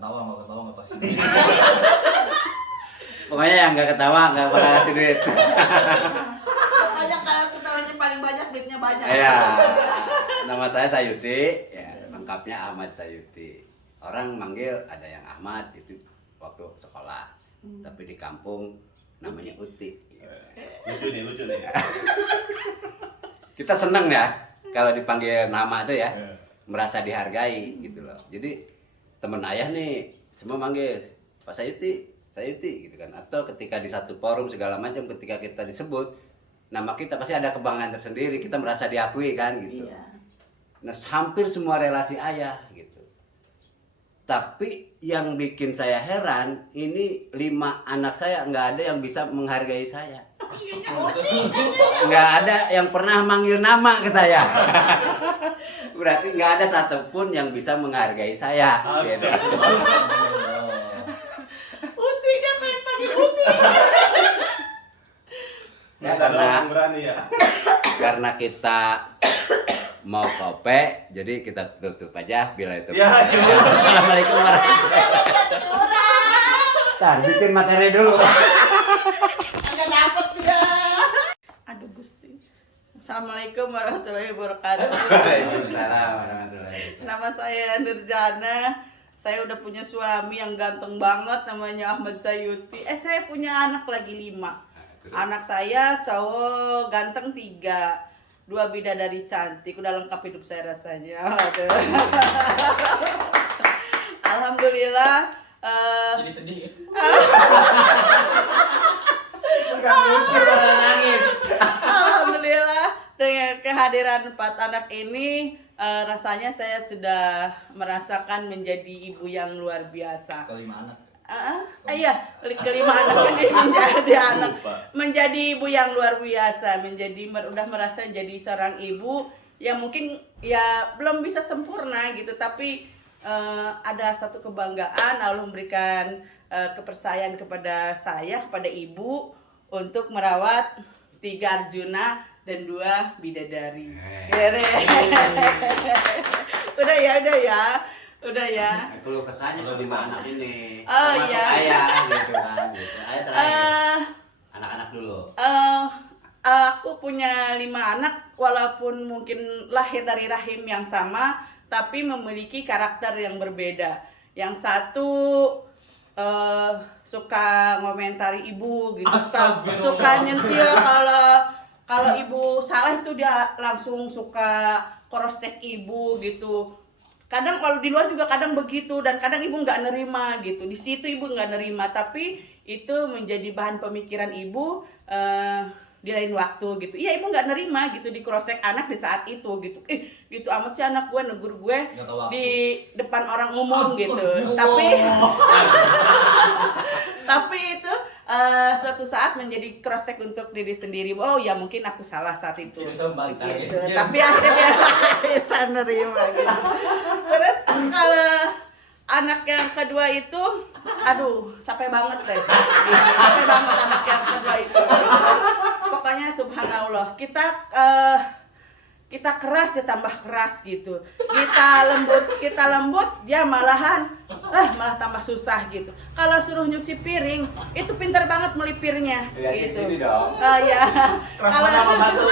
ketawa nggak pasti. Pokoknya yang nggak ketawa nggak bakal kasih duit. Pokoknya kalau ketawanya paling banyak, duitnya banyak. Iya. Nama saya Sayuti, ya, lengkapnya Ahmad Sayuti. Orang manggil ada yang Ahmad itu waktu sekolah, tapi di kampung namanya Uti. Lucu nih. Kita seneng ya kalau dipanggil nama tuh ya, merasa dihargai gitu loh. Jadi temen ayah nih semua manggil Pak Sayuti gitu kan. Atau ketika di satu forum segala macam, ketika kita disebut nama kita pasti ada kebanggaan tersendiri, kita merasa diakui kan gitu. Iya. Nah, hampir semua relasi ayah gitu. Tapi yang bikin saya heran, ini 5 anak saya nggak ada yang bisa menghargai saya. Nggak ada yang pernah manggil nama ke saya. Berarti nggak ada satupun yang bisa menghargai saya. Gitu. Uti, dia pengen panggil Uti. Ya, berani ya. karena kita mau kope, jadi kita tutup aja bila itu. Ya, cuma. Assalamualaikum warahmatullahi wabarakatuh. Tar, bikin materi dulu. Agak dapet ya. Aduh Gusti. Assalamualaikum warahmatullahi wabarakatuh. Waalaikumsalam warahmatullahi wabarakatuh. Nama saya Nurjana. Saya udah punya suami yang ganteng banget, namanya Ahmad Sayuti. Saya punya anak lagi 5. Anak saya cowok ganteng 3. 2 bidadari cantik, udah lengkap hidup saya rasanya. Aduh. Alhamdulillah. Jadi sedih. Nangis. Alhamdulillah dengan kehadiran 4 anak ini, rasanya saya sudah merasakan menjadi ibu yang luar biasa. Kelima anak. Iya, kelima anak ini menjadi ibu yang luar biasa, udah merasa jadi seorang ibu yang mungkin ya belum bisa sempurna gitu, tapi ada satu kebanggaan Allah memberikan kepercayaan kepada saya, kepada ibu untuk merawat 3 Arjuna dan 2 bidadari. Udah ya. Kalau kesannya ke 5 anak ini. Oh, termasuk iya. ayah gitu kan. Gitu. Ayah terakhir. Anak-anak dulu. Aku punya 5 anak, walaupun mungkin lahir dari rahim yang sama, tapi memiliki karakter yang berbeda. Yang satu suka ngomentari ibu gitu, suka nyentil kalau ibu salah itu dia langsung suka cross check ibu gitu. Kadang kalau di luar juga kadang begitu, dan kadang ibu nggak nerima gitu. Di situ ibu nggak nerima, tapi itu menjadi bahan pemikiran ibu di lain waktu gitu. Iya, ibu nggak nerima gitu di cross check anak di saat itu gitu. Gitu amat sih anak gue negur gue di depan orang umum gitu. Tapi itu suatu saat menjadi cross check untuk diri sendiri. Oh ya, mungkin aku salah saat itu. Bisa membantah, gitu. guys. Tapi akhirnya dia bisa nerima gitu. Terus kalau anak yang kedua itu, aduh capek banget deh. Capek banget anak yang kedua itu. Pokoknya subhanallah, kita keras ya tambah keras gitu. Kita lembut dia malah tambah susah gitu. Kalau suruh nyuci piring itu pintar banget melipirnya gitu. Sini dong. Ya. Batu.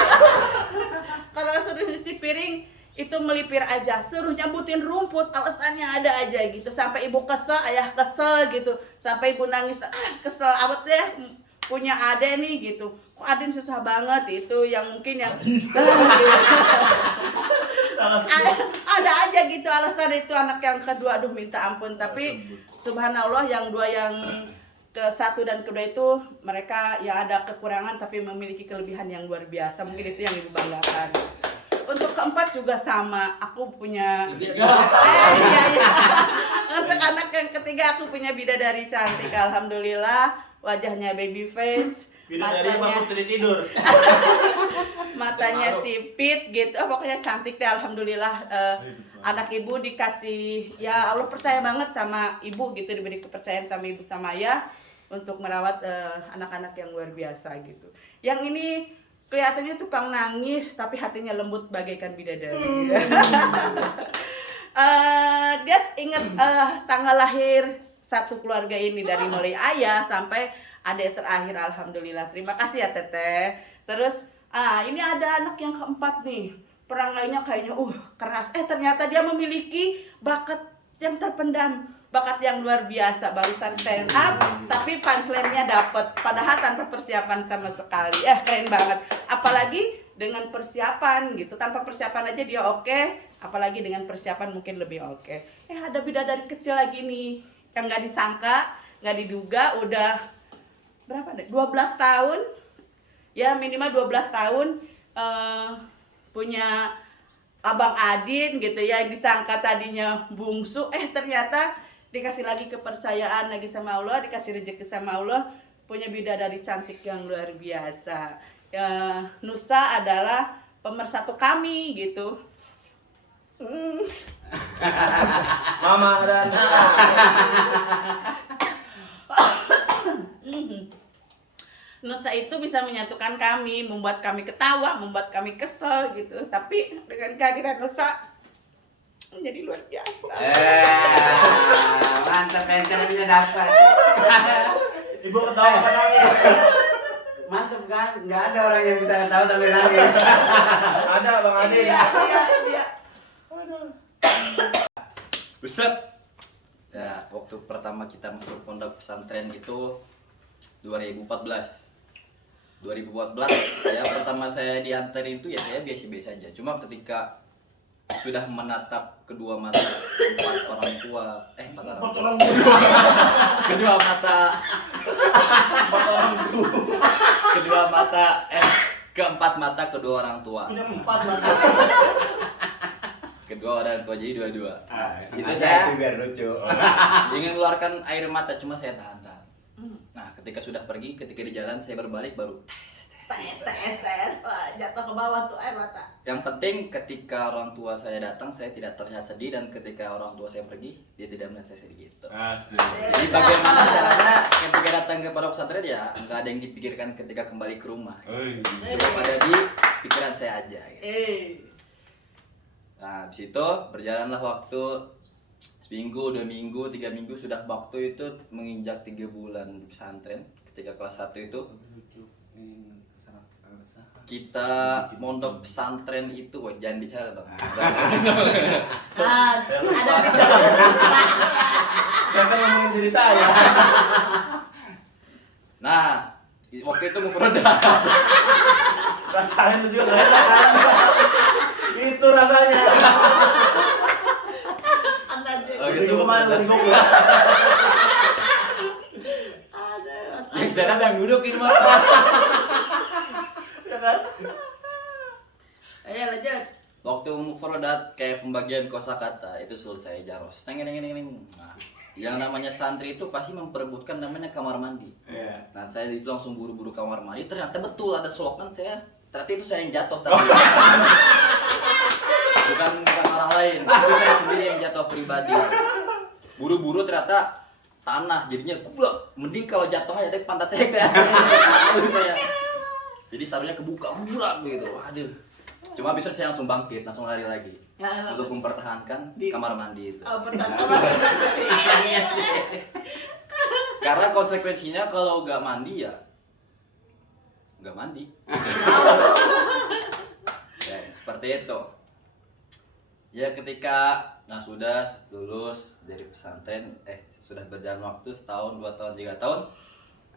Kalau suruh nyuci piring itu melipir aja, suruh nyambutin rumput alasannya ada aja gitu. Sampai ibu kesel, ayah kesel gitu. Sampai ibu nangis, kesel amat deh punya ade nih gitu. Kok Aden susah banget itu, yang mungkin yang ada aja gitu alasan itu. Anak yang kedua aduh minta ampun, tapi subhanallah yang 2 yang ke-1 dan kedua itu mereka ya ada kekurangan tapi memiliki kelebihan yang luar biasa. Mungkin itu yang ibu banggakan. Untuk keempat juga sama, aku punya iya. Untuk anak yang ketiga aku punya bidadari cantik, alhamdulillah, wajahnya baby face, Matanya tidur. matanya sipit gitu, pokoknya cantik deh, alhamdulillah. Anak ibu dikasih, ya Allah percaya banget sama ibu gitu, diberi kepercayaan sama ibu sama ayah untuk merawat anak-anak yang luar biasa gitu. Yang ini kelihatannya tukang nangis tapi hatinya lembut bagaikan bidadari. Dia ingat tanggal lahir satu keluarga ini dari mulai ayah sampai adik terakhir. Alhamdulillah. Terima kasih ya Teteh. Terus ini ada anak yang keempat nih. Perangainya kayaknya keras. Ternyata dia memiliki bakat yang terpendam, bakat yang luar biasa. Barusan stand up tapi punchline-nya dapat padahal tanpa persiapan sama sekali. Keren banget. Apalagi dengan persiapan gitu. Tanpa persiapan aja dia oke, apalagi dengan persiapan mungkin lebih oke. Ada bidadari kecil lagi nih yang nggak disangka, nggak diduga, udah berapa deh? 12 tahun. Ya minimal 12 tahun punya Abang Adin gitu ya, yang disangka tadinya bungsu, ternyata dikasih lagi kepercayaan lagi sama Allah, dikasih rezeki sama Allah, punya bidadari cantik yang luar biasa. Nusa adalah pemersatu kami gitu. Mama dan Nusa itu bisa menyatukan kami, membuat kami ketawa, membuat kami kesel gitu. Tapi dengan kehadiran Nusa menjadi luar biasa. Mantap, pensiunnya dapat. Ibu ketawa apa nangis? Mantap kan? Nggak ada orang yang bisa ketawa sambil nangis. Ada Bang Ade. Iya. Ustaz. Ya, waktu pertama kita masuk pondok pesantren itu 2014. 2014 pertama saya diantarin itu ya saya biasa-biasa aja. Cuma ketika sudah menatap kedua mata empat orang tua, kedua mata keempat mata kedua orang tua. Punya 4 mata. Kedua orang tua, jadi dua-dua. Itu saya biar lucu. Ingin mengeluarkan air mata, cuma saya tahan. Nah, ketika sudah pergi, ketika di jalan saya berbalik baru tes. Wah, jatuh ke bawah tuh air mata. Yang penting ketika orang tua saya datang, saya tidak terlihat sedih, dan ketika orang tua saya pergi, dia tidak melihat saya sedih gitu. Asik. Jadi bagaimana caranya ketika datang ke pondok pesantren ya nggak ada yang dipikirkan ketika kembali ke rumah. Cuma pada di pikiran saya aja. Gitu. Nah, di situ berjalanlah waktu seminggu, 2 minggu, 3 minggu, sudah waktu itu menginjak 3 bulan di pesantren. Ketika kelas 1 itu kita mondok pesantren itu, jangan bicara dong. Ada bicara. Jangan ngomongin diri saya. Nah, waktu itu mufradat. Rasain lu juga nggak enak. Itu rasanya. Gitu, kemana lu yang sana yang dudukin mah. Ya kan? Ayo lanjut. Waktu mufradat kayak pembagian kosakata itu suruh saya jaros. Nah, yang namanya santri itu pasti memperebutkan namanya kamar mandi. Iya. Nah, saya itu langsung buru-buru kamar mandi. Ternyata betul ada slogan saya. Ternyata itu saya yang jatuh tadi. bukan orang lain, itu saya sendiri yang jatuh pribadi. Buru-buru ternyata tanah jadinya kublok. Mending kalau jatuh aja tapi pantat saya kelihatan. saya. Jadi sarungnya kebuka bulat gitu. Aduh. Cuma bisa saya langsung bangkit, langsung lari lagi. Untuk mempertahankan kamar mandi itu. Karena konsekuensinya kalau nggak mandi ya nggak mandi. Ya, seperti itu. Ya ketika sudah lulus dari pesantren, sudah berjalan waktu setahun, 2 tahun, 3 tahun.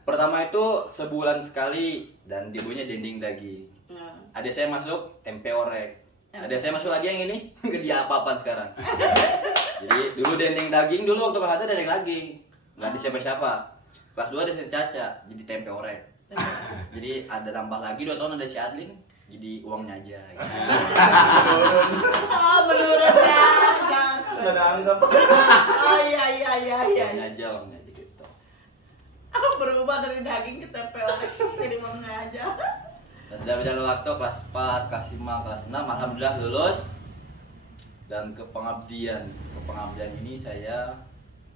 Pertama itu sebulan sekali dan dibunya dending daging. Adik saya masuk tempe orek. Adik saya masuk lagi yang ini ke dia apa-apaan sekarang. Jadi dulu dendeng daging, dulu waktu kelas 1 dendeng daging. Nggak ada siapa-siapa. Kelas 2 ada si Caca, jadi tempe orek. Jadi ada nambah lagi 2 tahun ada si Adlin. Jadi uangnya aja gitu. Menurut ya, gas. Nggak ada anggap. Iya. Uangnya aja gitu. Berubah dari daging ke tempe orek, jadi uangnya aja. Dan sudah berjalan waktu kelas 4, kelas 5, kelas 6, alhamdulillah lulus. Dan kepengabdian ini saya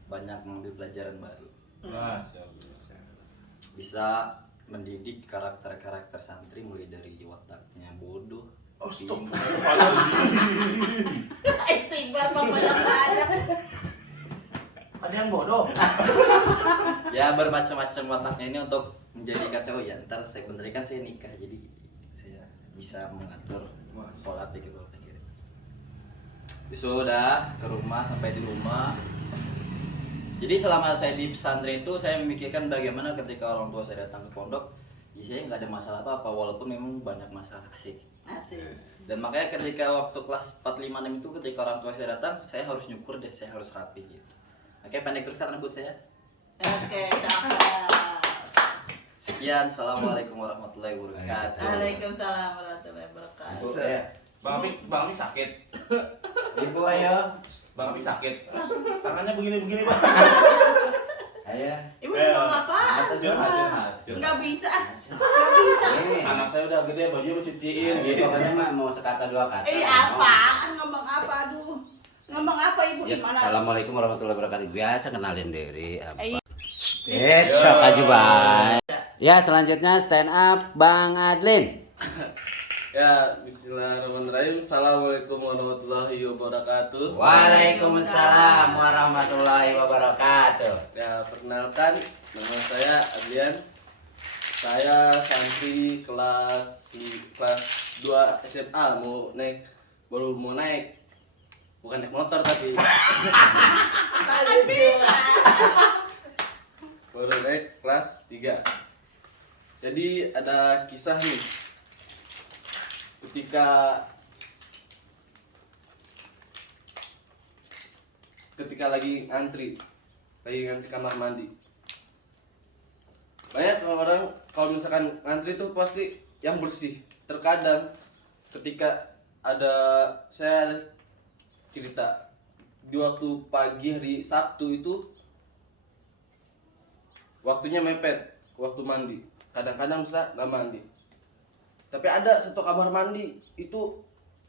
banyak mengambil pelajaran baru. Bisa mendidik karakter-karakter santri mulai dari wataknya bodoh, Astagfirullahaladzim. Istighfar bapak yang banyak. Ada yang bodoh. Ya bermacam-macam wataknya ini untuk menjadikan saya, oh ya ntar saya beneran saya nikah, jadi saya bisa mengatur pola pikir. Sudah ke rumah, sampai di rumah. Jadi selama saya di pesantren itu saya memikirkan bagaimana ketika orang tua saya datang ke pondok, ya saya nggak ada masalah apa-apa walaupun memang banyak masalah asik. Asik. Dan makanya ketika waktu kelas 4, 5, 6 itu ketika orang tua saya datang, saya harus nyukur deh, saya harus rapi gitu. Oke, pendek dulu kan rambut saya. Oke, cakep. Sekian, assalamualaikum warahmatullahi wabarakatuh. Waalaikumsalam warahmatullahi wabarakatuh. Bang Apik sakit. Ibu ayo. Bang Apik sakit. Tangannya begini-begini, Bang. Ayo. Ibu mau apa? Curhat. Nggak bisa. Nggak bisa. Nih. Anak saya udah gede, baju harus cuciin Ini gitu. pokoknya mah mau sekata dua kata. Apaan? Ngomong apa? Aduh. Ngomong apa ibu? Ya, Gimana? assalamualaikum warahmatullahi wabarakatuh. Biasa kenalin diri. Eh, Besok aja bye. Ya selanjutnya stand up Bang Adlin. Ya, bismillahirrahmanirrahim. Assalamualaikum warahmatullahi wabarakatuh. Waalaikumsalam warahmatullahi wabarakatuh. Ya, perkenalkan, nama saya Adrian. Saya santri kelas 2 SMA, baru mau naik. Bukan naik motor tapi Kalian bisa. baru naik kelas 3. Jadi ada kisah nih. Ketika lagi ngantri kamar mandi, banyak orang kalau misalkan ngantri itu pasti yang bersih. Terkadang ketika saya ada cerita di waktu pagi hari Sabtu itu waktunya mepet, waktu mandi, kadang-kadang bisa nggak mandi. Tapi ada satu kamar mandi itu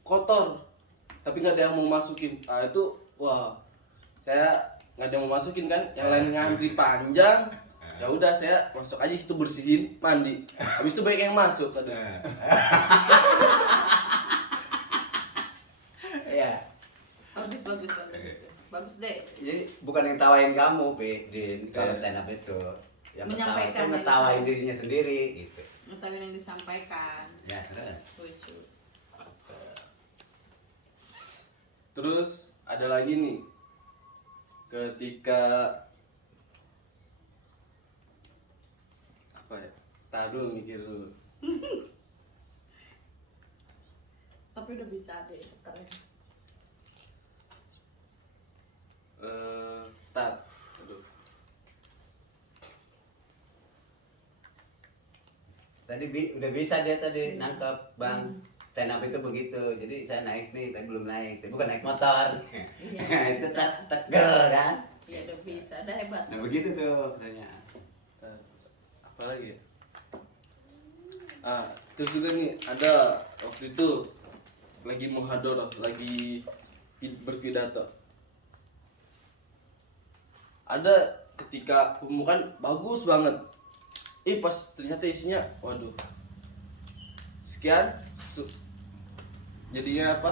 kotor, tapi nggak ada yang mau masukin. Itu wah, saya nggak ada yang mau masukin kan, yang lain ngantri panjang. Ya udah saya masuk aja situ bersihin, mandi. Habis itu banyak yang masuk. Aduh. Ya. Bagus. Bagus deh. Jadi bukan yang tawain kamu, Din, kalau stand up itu. Yang Menyampaikan itu ngetawain dirinya sendiri gitu. Mengetahui yang disampaikan. Ya, terus. Lucu. Terus ada lagi nih, ketika apa ya? Tahan dulu, mikir dulu. Tapi udah bisa deh, keren. Aduh. Tadi udah bisa dia tadi nangkep Bang. Stand up itu begitu. Jadi saya naik nih, tapi belum naik. Tapi bukan naik motor. Iya, Itu bisa. teger kan? Iya udah bisa, udah hebat. Nah begitu tuh misalnya. Apa lagi ya? Terus juga nih ada waktu itu lagi muhadharah, lagi berpidato. Ada ketika pembukaan bagus banget. Pas ternyata isinya, waduh. Sekian, jadinya apa?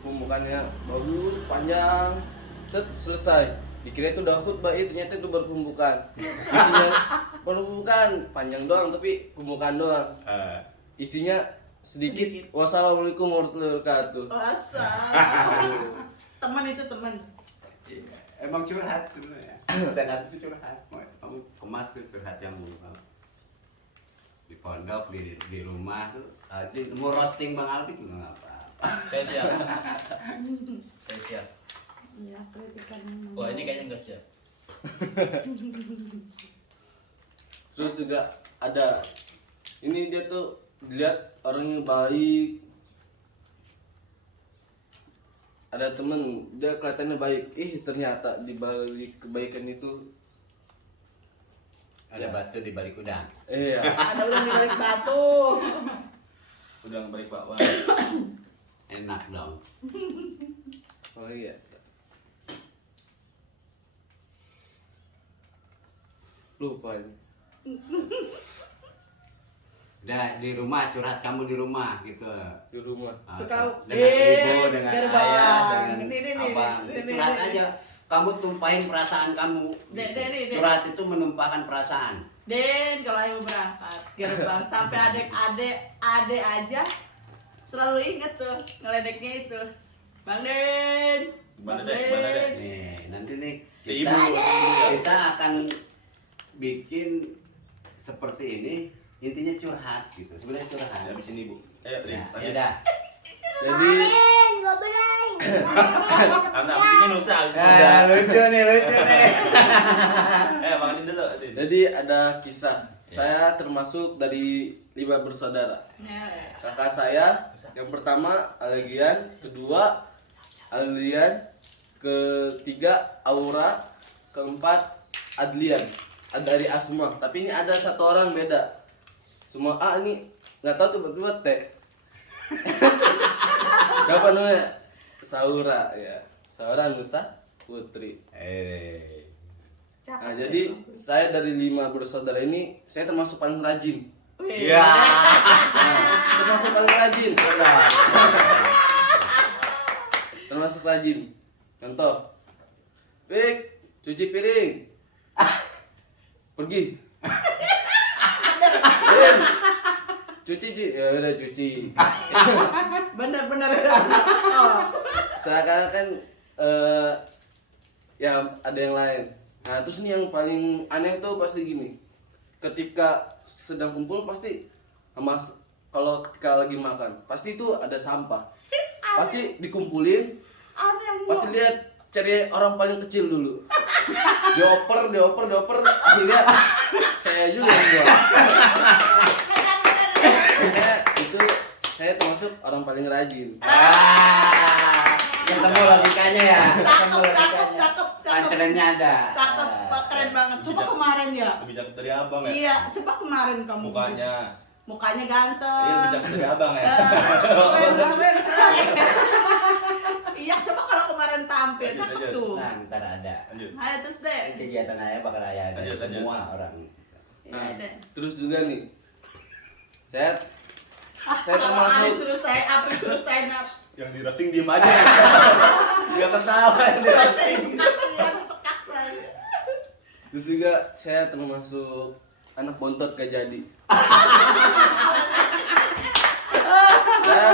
Pembukaannya bagus, panjang, selesai. Dikira itu udah khutbah, ternyata itu baru pembukaan. Isinya baru pembukaan, panjang doang tapi pembukaan doang. Isinya sedikit. Wassalamualaikum warahmatullahi wabarakatuh. Wassalam. Teman itu teman. Emang curhat sebenarnya. Stand up itu curhat. Kamu kemas tuh curhat yang di pondok, di rumah tuh. Mau roasting Bang Alvin juga nggak apa-apa. Saya siap. Saya siap. Iya, kritikan. Wah, ini kayaknya enggak siap. Terus juga ada, ini dia tuh dilihat orang yang baik. Ada temen, dia kelihatannya baik. Ternyata di balik kebaikan itu Ada batu di balik udang. iya, Ada ulang di balik batu. Udah balik bakwan. Enak dong. apa lagi ya? Lupa ini. di rumah curhat kamu di rumah gitu. di rumah. Ah, Suka, dengan ibu, dengan gerbang. ayah, dengan Nih, abang. nih, Curhat nih. aja. Kamu tumpahin perasaan kamu. Dek, gitu. nih. Curhat itu menumpahkan perasaan. Den, kalau ayo berangkat gerbang sampai adik aja selalu inget tuh ngeledeknya itu. Bang Den. Gimana, Bang Dek? Gimana, Dek? Nih, nanti nih Ke kita, ibu. kita akan bikin seperti ini, intinya curhat gitu. Sebenarnya curhat. Habis ini, Bu. Rin, Ya, lanjut. ya dah. Jadi Anak begini nusa habis ini. Lucu nih. Bang Rin dulu, Rin. jadi ada kisah. Saya termasuk dari 5 bersaudara. Kakak saya yang pertama Alegian, kedua Adlian, ketiga Aura, keempat Adlian. Dari Asma. Tapi ini ada satu orang beda. Semua ini nggak tahu tiba-tiba T. Siapa namanya? Saura ya. Saura Nusa Putri. Nah, jadi saya dari 5 bersaudara ini saya termasuk paling rajin. Ya. Termasuk paling rajin. Termasuk rajin. Contoh. Pik, cuci piring. Pergi. Rin, cuci. Ya udah cuci. Bener. Seakan kan ya ada yang lain. Nah, terus nih yang paling aneh tuh pasti gini. Ketika sedang kumpul pasti sama kalau ketika lagi makan, pasti itu ada sampah. Pasti dikumpulin. Pasti lihat cari orang paling kecil dulu. Dioper, akhirnya saya juga yang buat. Akhirnya itu saya termasuk orang paling rajin. Ketemu logikanya ya. Cakep. Pancelannya ada. Cakep, Pak, keren banget. Coba kemarin ya. Lebih cakep dari abang ya? Iya, coba kemarin kamu. Mukanya ganteng. Iya, lebih cakep dari abang ya? Keren. Iya, coba kalau kemarin tampil, Lanjut, cakep lanjut. tuh. Nah, ntar ada. Lanjut. Ayo terus deh. Kegiatan ayah bakal ayah ada Lanjut. semua orang. Nah, Iya deh. terus juga nih. Saya Kalau termasuk Ari suruh stand up. Yang di roasting diem aja. Gak ketawa sih. Sekak saya. terus juga saya termasuk anak bontot gak jadi. Saya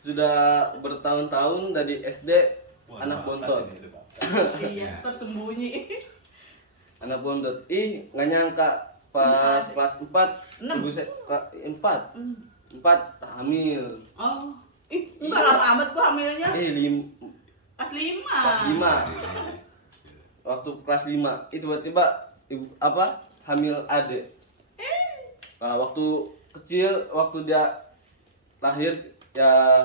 sudah bertahun-tahun dari SD anak bontot. Iya, tersembunyi. Anak bontot. Nggak nyangka pas kelas 4 Enam. ibu saya 4 hamil. Oh. Enggak lama amat gua hamilnya. Kelas 5. Kelas 5. Waktu kelas 5 itu tiba-tiba hamil adik. Nah, waktu kecil waktu dia lahir ya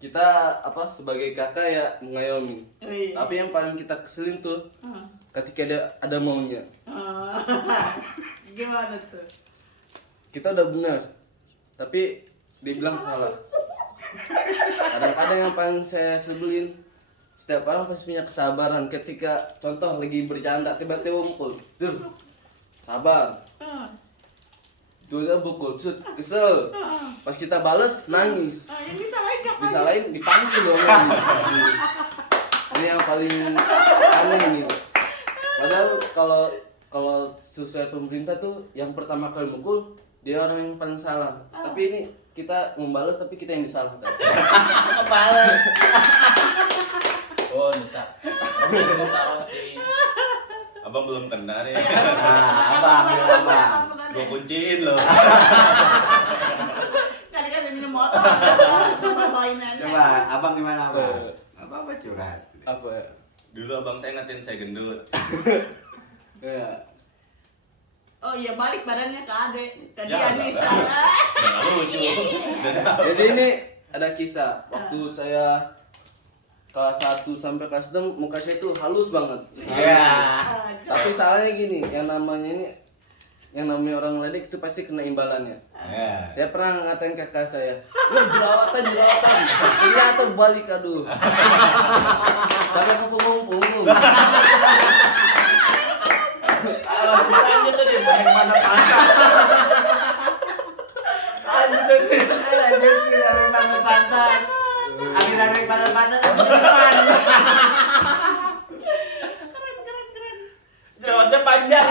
kita sebagai kakak ya mengayomi. Iya. Tapi yang paling kita keselin tuh ketika dia ada maunya. Gimana tuh? Kita udah benar, tapi dibilang salah. Kadang-kadang yang paling saya sebelin, setiap orang pasti punya kesabaran. Ketika contoh lagi bercanda tiba-tiba mukul, sabar. Itu dia pukul, kesel. Pas kita bales nangis. Yang disalahin gak Disalahin dipanggil dong. Ini yang paling aneh ini. Padahal kalau sesuai pemerintah tuh yang pertama kali mukul dia orang yang paling salah. Tapi ini kita membalas tapi kita yang disalahkan. Kepala. Oh, Nusa. Nusa roasting. Abang belum kena nih. Abang. Gua kunciin loh. Gak dikasih minum motor. Bawain aja. Coba, abang gimana abang? Apa curhat? Apa ya? Dulu abang saya ngatain saya gendut. Ya. Oh iya, balik badannya ke adek. Ke Ya, dia nih enggak. saya. Udah lucu. Jadi ini ada kisah. Waktu saya kelas 1 sampai kelas 6 muka saya tuh halus banget. Iya. Tapi salahnya gini, yang namanya orang ledek itu pasti kena imbalannya. Ya. Saya pernah ngatain kakak saya, "Wah, jerawatan. Ternyata balik aduh." Sampai ke punggung. Awas ditanya tuh deh, yang mana patah. Rambutnya panjang.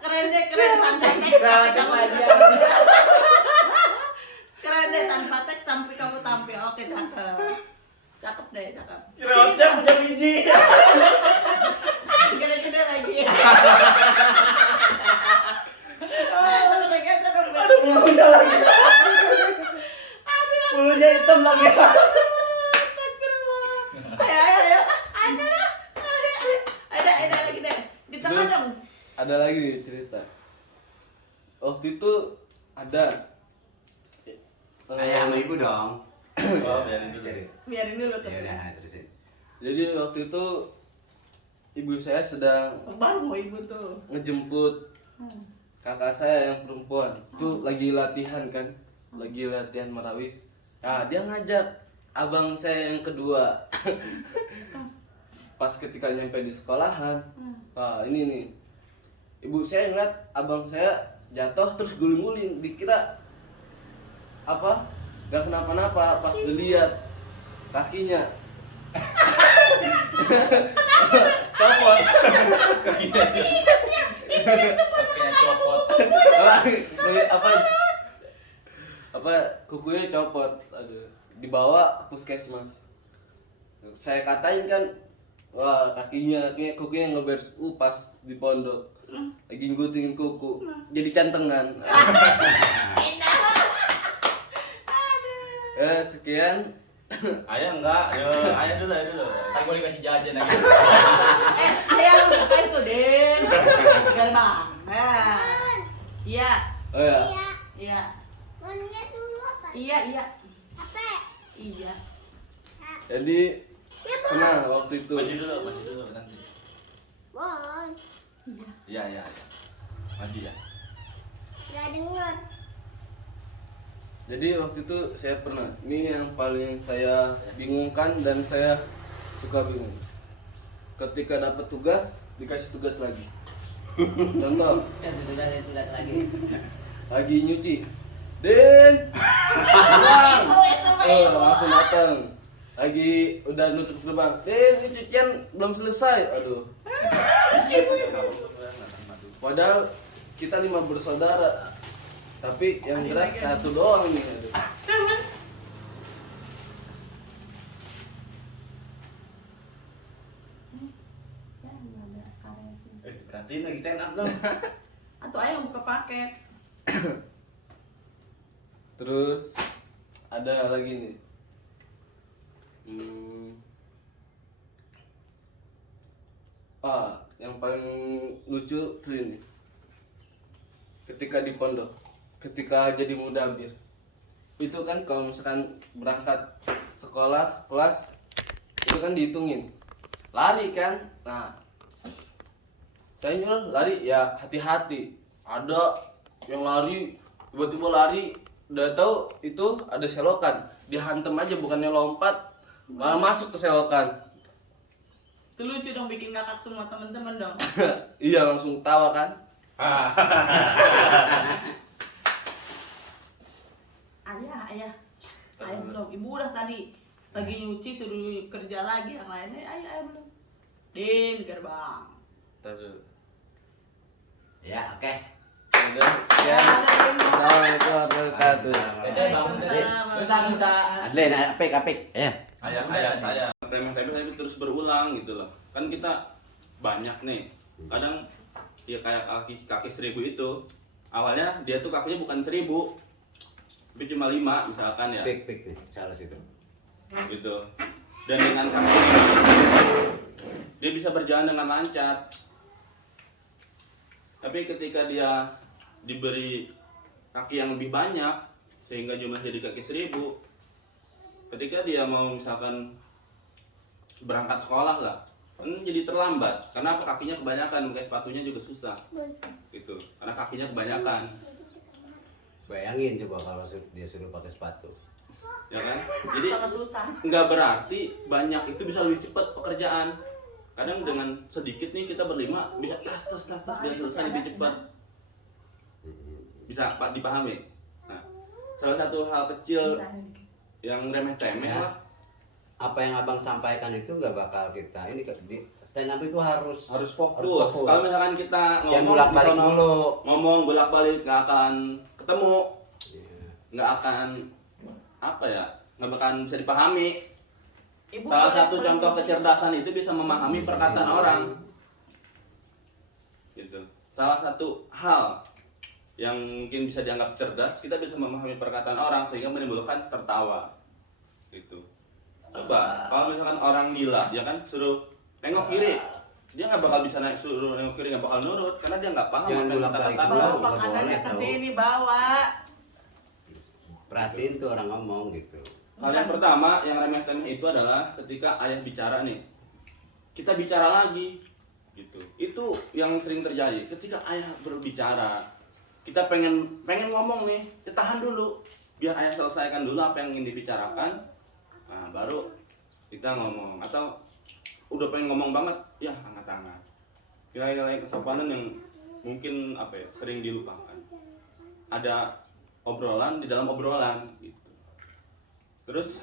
Keren deh, keren tanpa teks. Rambutnya Kamu- panjang. Keren deh tanpa teks sampai kamu tampil. Oke, cakep. Cakep deh, cakep. Rambutnya punya biji. Gede-gede lagi. Ayo, udah geser dong, Ben. Aduh, bulunya lagi. Bulunya hitam lagi. Astagfirullah. Ayo. Aja dah. Ayo. Ada lagi deh. Di tengah Terus dong. ada lagi nih cerita. Waktu itu ada Ayah sama ibu dong. Oh, biarin dulu. Cerita. Biarin dulu tuh. Ya udah, terusin. Jadi waktu itu ibu saya sedang Baru mau ibu tuh. ngejemput kakak saya yang perempuan. Itu lagi latihan kan, lagi latihan marawis. Nah dia ngajak abang saya yang kedua. Pas ketika nyampe di sekolahan, wah ini nih, ibu saya ngeliat abang saya jatuh terus guling-guling, dikira apa? Gak kenapa-napa, pas dilihat kakinya copot. Kakinya copot. apa kukunya copot, aduh, dibawa ke puskesmas. Saya katain kan, wah kakinya kukunya ngeberes, pas di pondok lagi ngguntingin kuku jadi cantengan. Sekian. Ayah enggak, ayah dulu. Ntar gue dikasih jajan lagi. Ayah lu suka itu, Den. Biar bang. Iya. Oh ya, Iya. Bonnya dulu apa? Iya. Apa? Iya. jadi pernah waktu itu Maju dulu nanti. Bon. Iya. Maju ya. Gak denger. Jadi waktu itu saya pernah, ini yang paling saya bingungkan dan saya suka bingung. Ketika dapat tugas, dikasih tugas lagi. Contoh, Tugas lagi. lagi nyuci. Den, pulang. Langsung datang. Lagi udah nutup gerbang. Den, ini cucian belum selesai. Aduh. Padahal kita 5 bersaudara. Tapi yang gerak satu doang nih. Aduh. Perhatiin lagi stand up dong. Atau ayah buka paket. Terus ada lagi nih. Yang paling lucu tuh ini. Ketika di pondok, ketika jadi mudabir. Itu kan kalau misalkan berangkat sekolah, kelas, itu kan dihitungin. Lari kan? Nah, saya nyuruh lari ya hati-hati. Ada yang lari, tiba-tiba lari, udah tahu itu ada selokan, dihantem aja bukannya lompat, malah masuk ke selokan. Itu lucu dong, bikin ngakak semua temen-temen dong. Iya langsung tawa kan. Ayah belum. Ibu udah tadi lagi nyuci, suruh kerja lagi. Yang lainnya ayah belum. Din gerbang. Terus Ya, oke. udah sekian. Assalamualaikum warahmatullahi wabarakatuh. Dede bangun Dede. Rusa. Adlen, apik. Ya. Ayah saya remeh-temeh tapi terus berulang gitu loh. Kan kita banyak nih. Kadang ya kayak kaki 1000 itu. Awalnya dia tuh kakinya bukan 1000. Tapi cuma 5 misalkan ya. Pik nih, salah situ. Gitu. Dan dengan kaki dia bisa berjalan dengan lancar. Tapi ketika dia diberi kaki yang lebih banyak sehingga jumlah jadi kaki 1000, ketika dia mau misalkan berangkat sekolah lah, kan jadi terlambat karena apa, kakinya kebanyakan, pakai sepatunya juga susah gitu karena kakinya kebanyakan, Bayangin coba kalau dia suruh pakai sepatu. ya kan. Jadi Sama susah. nggak berarti banyak itu bisa lebih cepat pekerjaan. Kadang dengan sedikit nih kita berlima bisa tas biar selesai lebih cepat. Bisa Pak dipahami? Nah, salah satu hal kecil yang remeh-temeh Ya. lah. Apa yang abang sampaikan itu nggak bakal kita ini di stand up itu harus Harus fokus. Harus fokus. Kalau misalkan kita jangan ngomong bolak di balik sono, dulu. ngomong bolak-balik nggak akan ketemu, Iya. nggak akan apa ya, nggak akan bisa dipahami. Ibu Salah boleh satu contoh kecerdasan itu bisa memahami perkataan orang. Gitu. Salah satu hal yang mungkin bisa dianggap cerdas, kita bisa memahami perkataan orang sehingga menimbulkan tertawa. Gitu. Coba kalau misalkan orang gila, ya kan suruh nengok kiri, dia nggak bakal bisa suruh nengok kiri, nggak bakal nurut karena dia nggak paham Jangan apa yang bolak-balik kata-kata. dulu. bawa Nggak makanannya boleh, ke tahu. sini bawa. Perhatiin tuh orang ngomong gitu. Hal yang pertama yang remeh-temeh itu adalah ketika ayah bicara nih, kita bicara lagi, gitu. Itu yang sering terjadi. Ketika ayah berbicara, kita pengen ngomong nih, ya tahan dulu, biar ayah selesaikan dulu apa yang ingin dibicarakan, nah baru kita ngomong. Atau udah pengen ngomong banget, ya angkat tangan. Nilai-nilai kesopanan yang mungkin apa ya sering dilupakan. Ada obrolan di dalam obrolan, gitu. Terus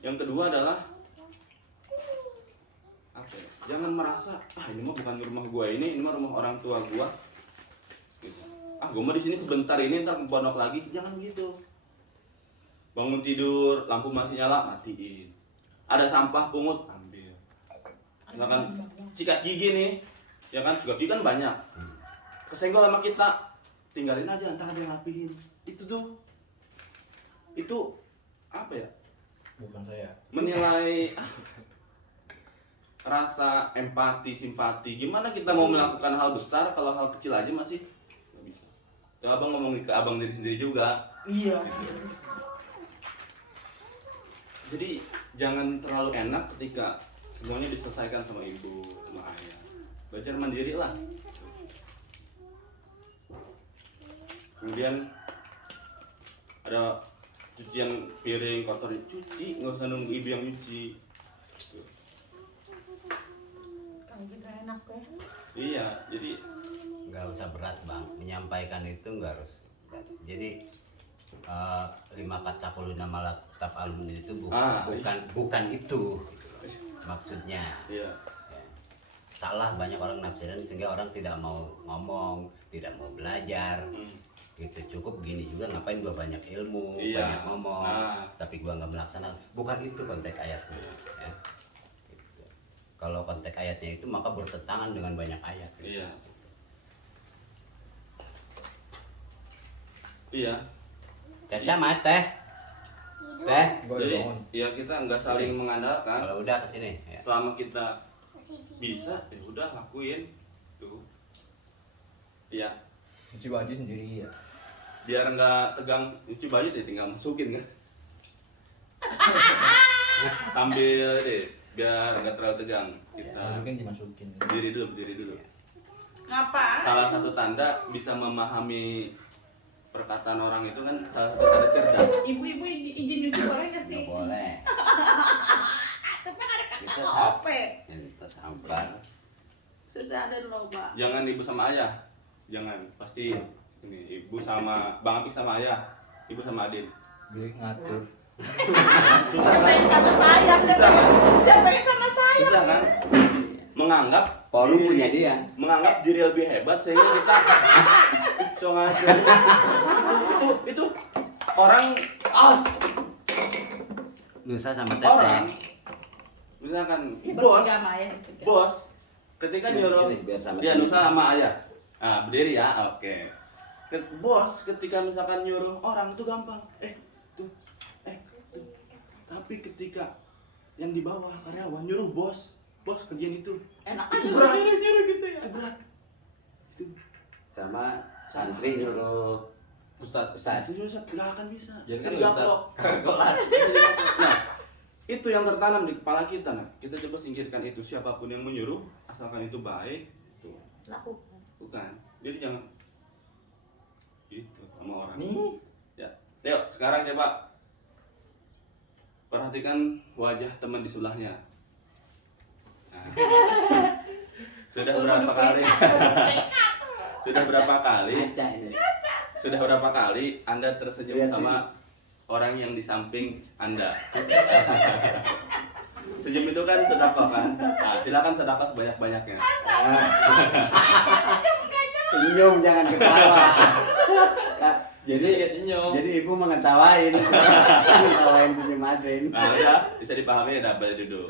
yang kedua adalah apa ya? Jangan merasa ini mah bukan rumah gua ini mah rumah orang tua gua. Gitu. Gua mah di sini sebentar ini ntar ke pondok lagi. Jangan gitu. Bangun tidur, lampu masih nyala, matiin. Ada sampah pungut, ambil. Misalkan sikat gigi nih, ya kan sikat gigi kan banyak. Kesenggol sama kita, tinggalin aja ntar ada yang rapihin. Itu tuh. Itu apa ya? Bukan saya. Menilai rasa empati, simpati. Gimana kita mau melakukan hal besar kalau hal kecil aja masih nggak bisa. Tuh abang ngomong ke abang diri sendiri juga. Iya. Jadi jangan terlalu enak ketika semuanya diselesaikan sama ibu, sama ayah. Belajar mandiri lah. Kemudian ada cucian piring kotor cuci, nggak usah nunggu ibu yang nyuci. Kalau gitu enak ya. Iya, jadi Nggak usah berat bang, menyampaikan itu nggak harus berat. Jadi 5 kata kulun nama latap alun itu bukan itu maksudnya. iya. Ya. Salah banyak orang nafsiran sehingga orang tidak mau ngomong, tidak mau belajar. Gitu cukup gini juga ngapain gua banyak ilmu, Iya. banyak ngomong, Nah. tapi gua nggak melaksanakan. Bukan itu konteks ayatnya. Ya. Gitu. Kalau konteks ayatnya itu maka bertentangan dengan banyak ayat. Iya. Iya. Caca mah teh, teh. Gua udah Jadi bangun. ya kita nggak saling mengandalkan. Kalau udah kesini. Ya. Selama kita bisa, ya udah lakuin tuh. Iya. Cuci baju sendiri ya. Biar nggak tegang nyuci baju ya tinggal masukin kan. Sambil deh biar nggak terlalu tegang kita Masukin dimasukin. berdiri dulu. Ngapa? Salah satu tanda bisa memahami perkataan orang itu kan salah satu tanda cerdas. Ibu-ibu izin nyuci boleh nggak sih? Nggak boleh. Tapi kan ada Kita kata sab- OP. Kita sabar. Susah ada loba. Jangan ibu sama ayah, jangan pasti ini ibu sama bang Apik sama ayah, ibu sama Adin. Gue ngatur. Susah Dia kan? pengen sama saya. Susah kan? Dia pengen sama saya. Susah kan? Menganggap Forum diri- punya dia. menganggap diri lebih hebat sehingga kita so ngaco. itu orang Nusa sama orang teteh. misalkan Ini bos bertiga sama ayah bertiga. bos ketika Biar nyuruh sini, biar sama ya sini. Nusa sama ayah berdiri ya oke. Bos ketika misalkan nyuruh orang itu gampang tuh tapi ketika yang di bawah karyawan nyuruh bos kerjaan itu Enak itu aja berat. nyuruh gitu ya. itu berat itu Sama santri nyuruh Ustadz. Ustadz. itu Ustaz nggak akan bisa Jadi kan Jadi Ustadz gaplok. kakak kelas. Nah, itu yang tertanam di kepala kita. Nah, kita coba singkirkan itu siapapun yang menyuruh, asalkan itu baik, tuh Lakukan. bukan. Jadi jangan gitu sama orang. Nih. Ya, yuk sekarang coba perhatikan wajah teman di sebelahnya. Nah, sudah berapa kali? Sudah berapa kali? Aca ini. Sudah berapa kali Anda tersenyum Lihat sama orang yang di samping Anda. Senyum itu kan sedekah kan? Nah, silakan sedekah sebanyak-banyaknya. Senyum jangan ketawa. Kak, Jadi ya senyum. jadi ibu mengetawain, mengetawain senyum Adrin. Nah, ya, bisa dipahami ya, boleh duduk.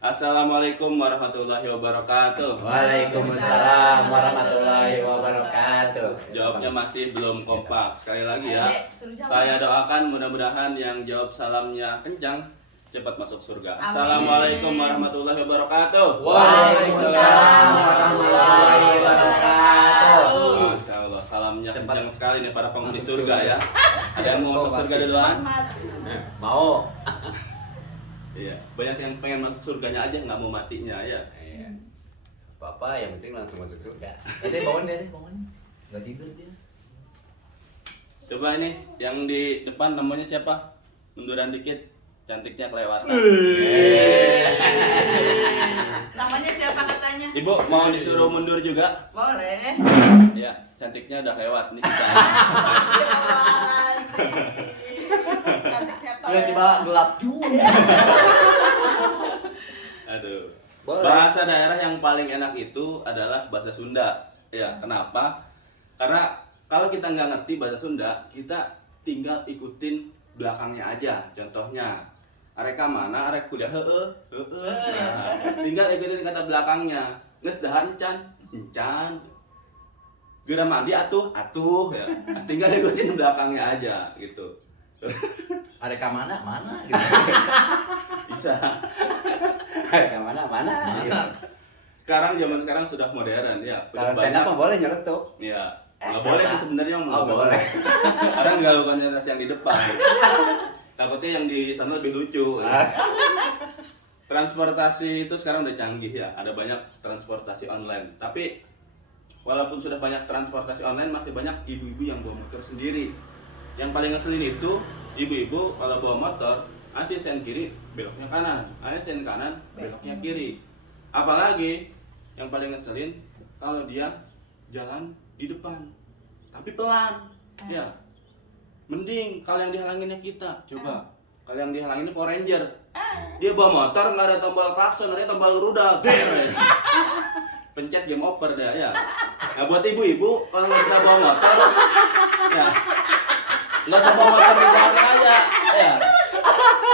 Assalamualaikum warahmatullahi wabarakatuh. Waalaikumsalam warahmatullahi wabarakatuh. Jawabnya masih belum kompak. Sekali lagi ya. Dek, suruh jawab. Saya doakan mudah-mudahan yang jawab salamnya kencang cepat masuk surga. Amin. Assalamualaikum warahmatullahi wabarakatuh. Waalaikumsalam warahmatullahi wabarakatuh. Masya Allah, salamnya Cepat kencang sekali nih para penghuni masuk surga ya. Ada yang mau masuk surga duluan? Mau. Iya, banyak yang pengen masuk surganya aja nggak mau matinya ya. Iya. Bapak yang penting langsung masuk surga. Dede bangun, Dede bangun. Nggak tidur dia. Coba ini yang di depan namanya siapa? Munduran dikit, cantiknya kelewatan. Namanya siapa katanya? Ibu mau disuruh mundur juga? Boleh. Ya, cantiknya udah lewat nih sisa. Tiba-tiba gelap. Aduh. Boleh. Bahasa daerah yang paling enak itu adalah bahasa Sunda. Ya, kenapa? Karena kalau kita nggak ngerti bahasa Sunda, kita tinggal ikutin belakangnya aja. Contohnya, arek ka mana, arek kuliah heeh. Nah, tinggal ikutin kata belakangnya. Geus dahan can, encan. Geura mandi atuh ya. Tinggal ikutin belakangnya aja gitu. Ada ke mana? Mana? Gitu. Bisa. Ke mana? Sekarang zaman sekarang sudah modern ya. Kalau stand up mah boleh nyeletuk. Ya, nggak boleh sih sebenarnya Oh, nggak nggak boleh. boleh. Karena nggak konsentrasi yang di depan. Takutnya yang di sana lebih lucu. Transportasi itu sekarang udah canggih ya. Ada banyak transportasi online. Tapi walaupun sudah banyak transportasi online, masih banyak ibu-ibu yang bawa motor sendiri. Yang paling ngeselin itu ibu-ibu kalau bawa motor, asih sen kiri beloknya kanan, asih sen kanan beloknya kiri. Apalagi yang paling ngeselin kalau dia jalan di depan tapi pelan. Ya. Mending kalau yang dihalanginnya kita. Coba. Kalau yang dihalanginnya Power Ranger. Dia bawa motor nggak ada tombol klakson, ada tombol rudal. Pencet game over dah ya. Nah, buat ibu-ibu kalau nggak bisa bawa motor, ya nggak usah bawa motor di jalan raya. Ya.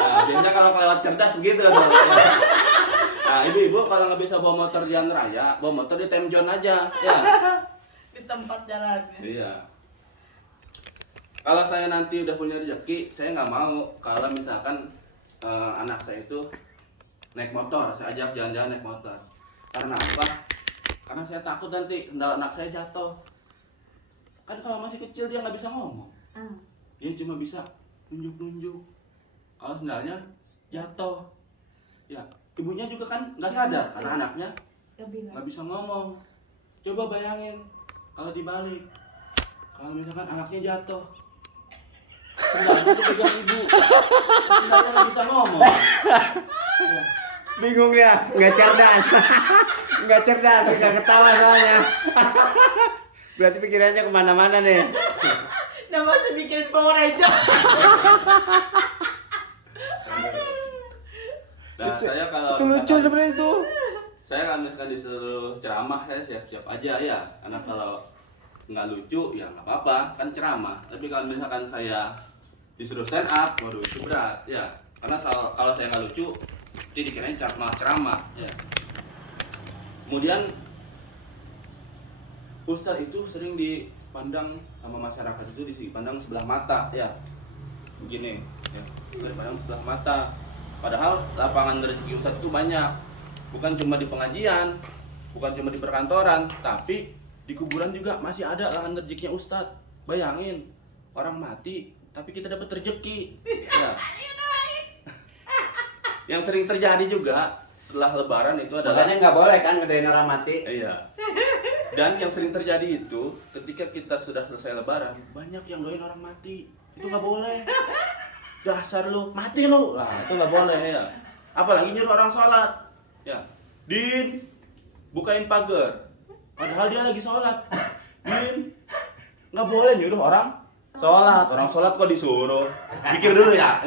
Nah, biasanya kalau kelewat cerdas begitu tuh. Ya. Nah, ibu-ibu kalau nggak bisa bawa motor di jalan raya, bawa motor di time zone aja. Ya. Di tempat jalannya. Iya. Kalau saya nanti udah punya rezeki, saya nggak mau kalau misalkan anak saya itu naik motor, saya ajak jalan-jalan naik motor. Karena apa? Karena saya takut nanti kendala anak saya jatuh. Kan kalau masih kecil dia nggak bisa ngomong. Dia cuma bisa nunjuk-nunjuk. Kalau sendalnya jatuh, ya ibunya juga kan nggak sadar karena anaknya nggak bisa ngomong. Coba bayangin kalau dibalik, kalau misalkan anaknya jatuh, sendalnya tuh pegang ibu, sendalnya nggak bisa ngomong. Ya. Bingung ya, nggak cerdas. Nggak cerdas, nggak ketawa soalnya. Berarti pikirannya kemana-mana nih. Nah, masih bikin Power Ranger. Nah, saya kalau Itu lucu sebenarnya itu. saya kan misalkan disuruh ceramah, saya siap-siap aja ya. Karena kalau nggak lucu ya nggak apa-apa, kan ceramah. Tapi kalau misalkan saya disuruh stand up, waduh itu berat ya. Karena kalau saya nggak lucu, nanti dikirain ceramah ya. Kemudian Ustadz itu sering dipandang sama masyarakat itu dipandang sebelah mata ya. Begini ya, dipandang sebelah mata. Padahal lapangan rezeki Ustadz itu banyak. Bukan cuma di pengajian, bukan cuma di perkantoran, tapi di kuburan juga masih ada lahan rezekinya Ustadz. Bayangin, orang mati tapi kita dapat rezeki. Ya. Yang sering terjadi juga setelah lebaran itu adalah Makanya nggak boleh kan ngedain orang mati. iya. Dan yang sering terjadi itu ketika kita sudah selesai lebaran, banyak yang doain orang mati. Itu nggak boleh. Dasar lu, mati lu. Nah, itu nggak boleh ya. Apalagi nyuruh orang sholat. Ya. Din, bukain pagar. Padahal dia lagi sholat. Din, nggak boleh nyuruh orang Sholat, orang sholat kok disuruh. Mikir dulu ya.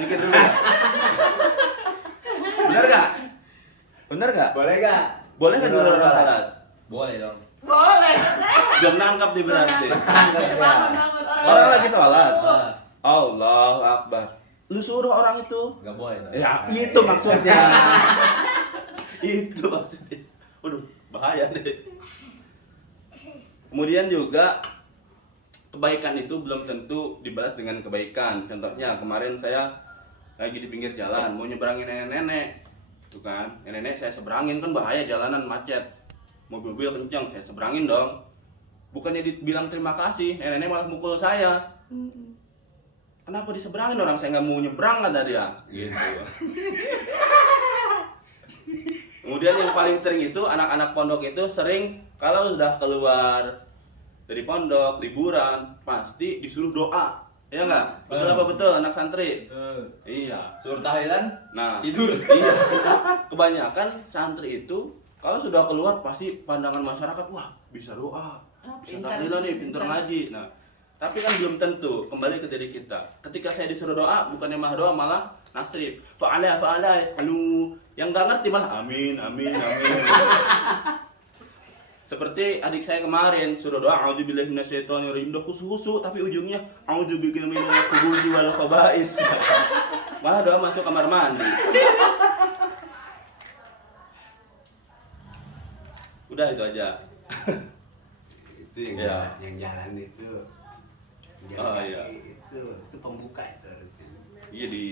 Bener gak? Boleh gak? Boleh nggak dulu orang sholat? Boleh dong. Boleh. Belum nangkap nih berarti. Bangun Orang lagi sholat. Ah, Allahu Akbar. Lu suruh orang itu. nggak boleh dong. Ya itu maksudnya. Itu maksudnya. Waduh, bahaya deh. Kemudian juga kebaikan itu belum tentu dibalas dengan kebaikan. Contohnya kemarin saya lagi di pinggir jalan mau nyeberangin nenek-nenek. Tuh kan, nenek-nenek saya seberangin, kan bahaya jalanan macet. Mobil-mobil kencang, saya seberangin dong. Bukannya dibilang terima kasih, nenek-nenek malah mukul saya. Kenapa diseberangin, orang saya nggak mau nyebrang kata dia. Gitu. Kemudian yang paling sering itu anak-anak pondok itu sering kalau sudah keluar dari pondok liburan pasti disuruh doa, ya nggak? Betul apa betul anak santri? Iya. Suruh tahlilan, Nah, tidur. iya. Kebanyakan santri itu kalau sudah keluar pasti pandangan masyarakat, wah bisa doa, bisa pintar. tahlilan nih, pintar ngaji. Nah, tapi kan belum tentu. Kembali ke diri kita. Ketika saya disuruh doa, bukannya malah doa malah nasrif. Fa'ala, anu yang nggak ngerti malah amin. Seperti adik saya kemarin suruh doa a'udzubillahi minasyaitonirrajim, udah khusu tapi ujungnya a'udzubika minal khubuthi wal khaba'is. Malah doa masuk kamar mandi. Udah itu aja. Itu yang Ya. yang jalan itu. Jalan Oh, kaki iya. itu pembuka itu harusnya. Iya di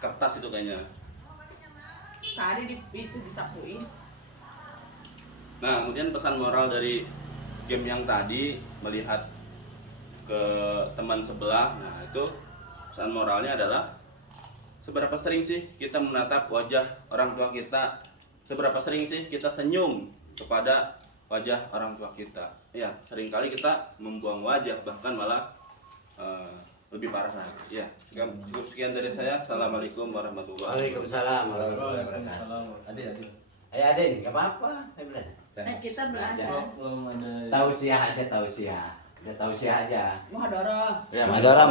kertas itu kayaknya. Tadi itu disapuin. Nah, kemudian pesan moral dari game yang tadi melihat ke teman sebelah. Nah, itu pesan moralnya adalah seberapa sering sih kita menatap wajah orang tua kita? Seberapa sering sih kita senyum kepada wajah orang tua kita? Ya, seringkali kita membuang wajah, bahkan malah lebih parah lagi. Ya, cukup sekian dari saya. Assalamualaikum warahmatullahi wabarakatuh. Waalaikumsalam warahmatullahi wabarakatuh. Adik. Ayo Aden, nggak apa-apa, saya belajar. Kita belajar. Belum ada. Tausiah aja, tausiah. Udah tausiah aja. Muhadharah. Ya, Madara.